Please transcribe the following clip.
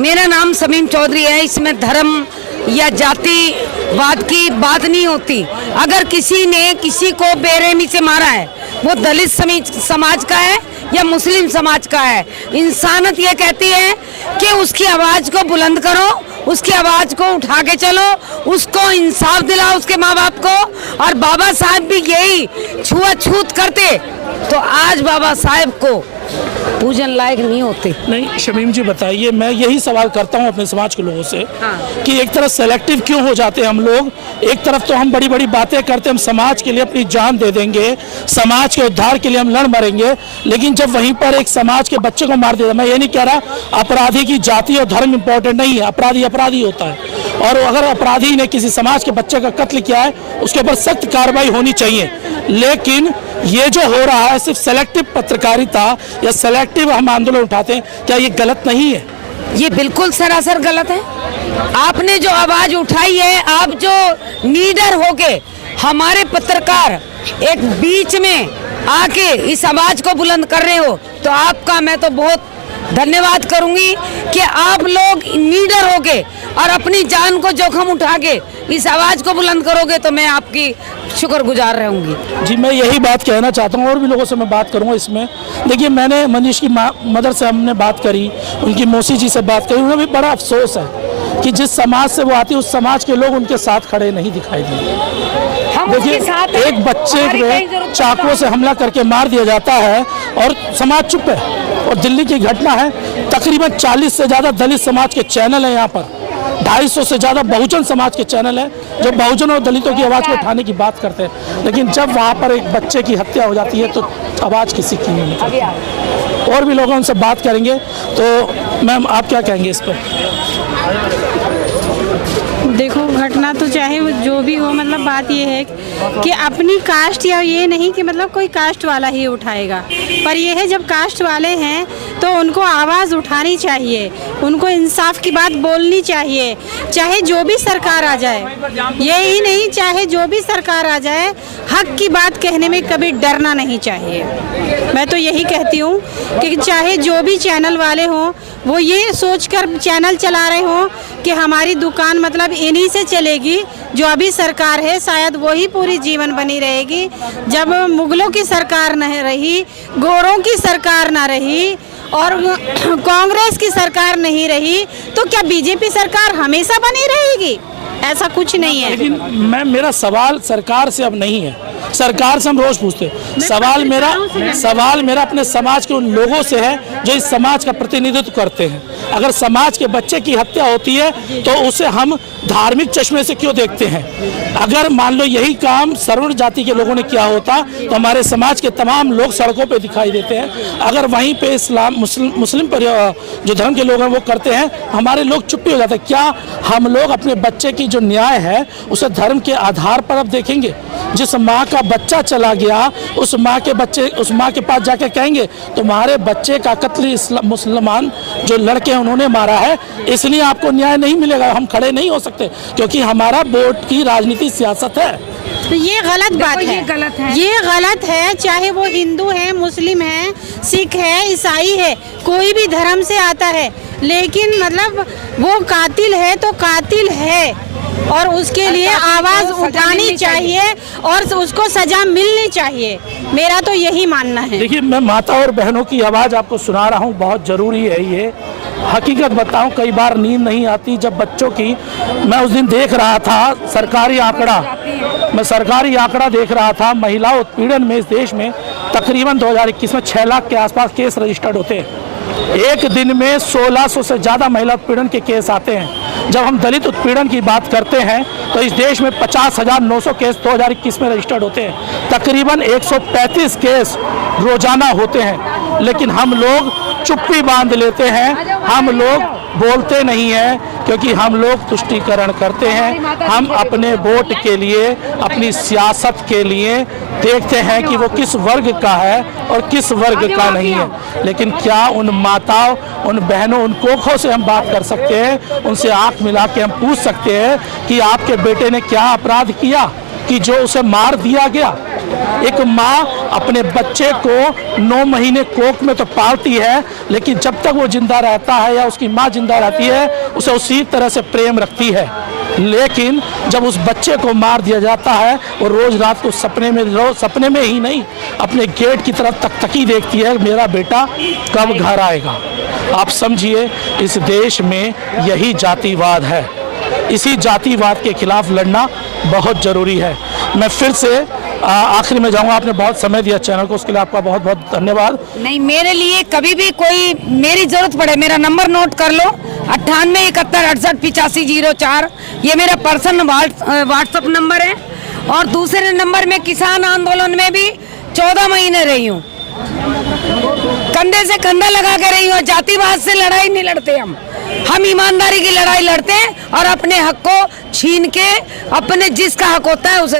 मेरा नाम समीम चौधरी है। इसमें धर्म या जातिवाद की बात नहीं होती। अगर किसी ने किसी को बेरहमी से मारा है, वो दलित समाज का है या मुस्लिम समाज का है, इंसानियत ये कहती है कि उसकी आवाज़ को बुलंद करो, उसकी आवाज़ को उठा के चलो, उसको इंसाफ दिलाओ उसके माँ बाप को। और बाबा साहब भी यही छुआछूत करते तो आज बाबा साहब को पूजन लायक नहीं होते। नहीं शमीम जी बताइए, मैं यही सवाल करता हूँ अपने समाज के लोगों से कि एक तरफ सेलेक्टिव क्यों हो जाते हैं हम लोग। एक तरफ तो हम बड़ी बड़ी बातें करते हैं, हम समाज के लिए अपनी जान दे देंगे, समाज के उद्धार के लिए हम लड़ मरेंगे, लेकिन जब वहीं पर एक समाज के बच्चे को मार दिया। मैं ये नहीं कह रहा अपराधी की जाति और धर्म इंपॉर्टेंट नहीं है, अपराधी अपराधी होता है। और अगर अपराधी ने किसी समाज के बच्चे का कत्ल किया है, उसके ऊपर सख्त कार्रवाई होनी चाहिए। लेकिन ये जो हो रहा है सिर्फ सेलेक्टिव पत्रकारिता या सेलेक्टिव हम आंदोलन उठाते हैं, क्या ये गलत नहीं है? ये बिल्कुल सरासर गलत है। आपने जो आवाज उठाई है, आप जो नीडर होके हमारे पत्रकार एक बीच में आके इस आवाज को बुलंद कर रहे हो, तो आपका मैं तो बहुत धन्यवाद करूंगी कि आप लोग नीडर होके और अपनी जान को जोखिम उठा के इस आवाज को बुलंद करोगे, तो मैं आपकी शुक्रगुजार रहूंगी। जी मैं यही बात कहना चाहता हूँ, और भी लोगों से मैं बात करूँगा इसमें। देखिए मैंने मनीष की मदर से हमने बात करी, उनकी मौसी जी से बात करी, उन्हें भी बड़ा अफसोस है कि जिस समाज से वो आती है उस समाज के लोग उनके साथ खड़े नहीं दिखाई दिए। देखिए एक बच्चे को चाकुओं से हमला करके मार दिया जाता है और समाज चुप है। और दिल्ली की घटना है, तकरीबन 40 से ज़्यादा दलित समाज के चैनल हैं यहाँ पर, 250 से ज़्यादा बहुजन समाज के चैनल हैं जो बहुजन और दलितों की आवाज़ को उठाने की बात करते हैं। लेकिन जब वहाँ पर एक बच्चे की हत्या हो जाती है तो आवाज़ किसी की नहीं निकलती। और भी लोगों उनसे बात करेंगे, तो मैम आप क्या कहेंगे इस पर? देखो घटना तो चाहे जो भी हो, मतलब बात ये है कि अपनी कास्ट या ये नहीं कि मतलब कोई कास्ट वाला ही उठाएगा, पर ये है जब कास्ट वाले हैं तो उनको आवाज़ उठानी चाहिए, उनको इंसाफ की बात बोलनी चाहिए, चाहे जो भी सरकार आ जाए। ये ही नहीं, चाहे जो भी सरकार आ जाए, हक की बात कहने में कभी डरना नहीं चाहिए। मैं तो यही कहती हूँ कि चाहे जो भी चैनल वाले हों, वो ये सोचकर चैनल चला रहे हों कि हमारी दुकान मतलब इन्हीं से चलेगी, जो अभी सरकार है शायद वही पूरी जीवन बनी रहेगी। जब मुगलों की सरकार न रही, गोरों की सरकार ना रही और कांग्रेस की सरकार नहीं रही, तो क्या बीजेपी सरकार हमेशा बनी रहेगी? ऐसा कुछ नहीं है। लेकिन मैं मेरा सवाल सरकार से अब नहीं है, सरकार से हम रोज पूछते हैं। सवाल मेरा अपने समाज के उन लोगों से है जो इस समाज का प्रतिनिधित्व करते हैं। अगर समाज के बच्चे की हत्या होती है तो उसे हम धार्मिक चश्मे से क्यों देखते हैं? अगर मान लो यही काम सवर्ण जाति के लोगों ने किया होता तो हमारे समाज के तमाम लोग सड़कों पे दिखाई देते हैं। अगर वहीं पे इस्लाम मुस्लिम जो धर्म के लोग हैं वो करते हैं, हमारे लोग चुप्पी हो जाते हैं। क्या हम लोग अपने बच्चे की जो न्याय है उसे धर्म के आधार पर अब देखेंगे? जिस माँ का बच्चा चला गया उस माँ के पास जाके कहेंगे तुम्हारे बच्चे का कत्ल मुसलमान जो लड़के हैं उन्होंने मारा है, इसलिए आपको न्याय नहीं मिलेगा? हम खड़े नहीं हो सकते क्योंकि हमारा वोट की राजनीति सियासत है। तो ये गलत बात है, ये गलत है। चाहे वो हिंदू है, मुस्लिम है, सिख है, ईसाई है, कोई भी धर्म से आता है, लेकिन मतलब वो कातिल है तो कातिल है और उसके लिए आवाज़ उठानी चाहिए और उसको सजा मिलनी चाहिए। मेरा तो यही मानना है। देखिए मैं माता और बहनों की आवाज़ आपको सुना रहा हूँ, बहुत ज़रूरी है ये। हकीकत बताऊं, कई बार नींद नहीं आती जब बच्चों की, मैं उस दिन देख रहा था सरकारी आंकड़ा देख रहा था, महिला उत्पीड़न में इस देश में तकरीबन 2021 में 6 लाख के आसपास केस रजिस्टर्ड होते हैं। एक दिन में 1600 से ज़्यादा महिला उत्पीड़न के केस आते हैं। जब हम दलित उत्पीड़न की बात करते हैं तो इस देश में 50,900 केस 2021 में रजिस्टर्ड होते हैं। तकरीबन 135 केस रोजाना होते हैं, लेकिन हम लोग चुप्पी बांध लेते हैं, हम लोग बोलते नहीं हैं क्योंकि हम लोग तुष्टीकरण करते हैं। हम अपने वोट के लिए, अपनी सियासत के लिए देखते हैं कि वो किस वर्ग का है और किस वर्ग का नहीं है। लेकिन क्या उन माताओं, उन बहनों, उन कोखों से हम बात कर सकते हैं? उनसे आंख मिला के हम पूछ सकते हैं कि आपके बेटे ने क्या अपराध किया कि जो उसे मार दिया गया? एक माँ अपने बच्चे को 9 महीने कोख में तो पालती है, लेकिन जब तक वो जिंदा रहता है या उसकी माँ जिंदा रहती है उसे उसी तरह से प्रेम रखती है। लेकिन जब उस बच्चे को मार दिया जाता है वो रोज रात को सपने में ही नहीं अपने गेट की तरफ तकतकी देखती है, मेरा बेटा कब घर आएगा। आप समझिए इस देश में यही जातिवाद है। इसी जातिवाद के खिलाफ लड़ना बहुत ज़रूरी है। मैं फिर से आखिरी में जाऊंगा, आपने बहुत समय दिया चैनल को, उसके लिए आपका बहुत बहुत धन्यवाद। नहीं, मेरे लिए कभी भी कोई मेरी जरूरत पड़े मेरा नंबर नोट कर लो, 9871688504, ये मेरा पर्सनल व्हाट्सएप नंबर है। और दूसरे नंबर में किसान आंदोलन में भी 14 महीने रही हूँ, कंधे से कंधा लगा के रही हूँ। जातिवाद से लड़ाई नहीं लड़ते हम ईमानदारी की लड़ाई लड़ते हैं और अपने हक को छीन के अपने जिसका हक होता है उसे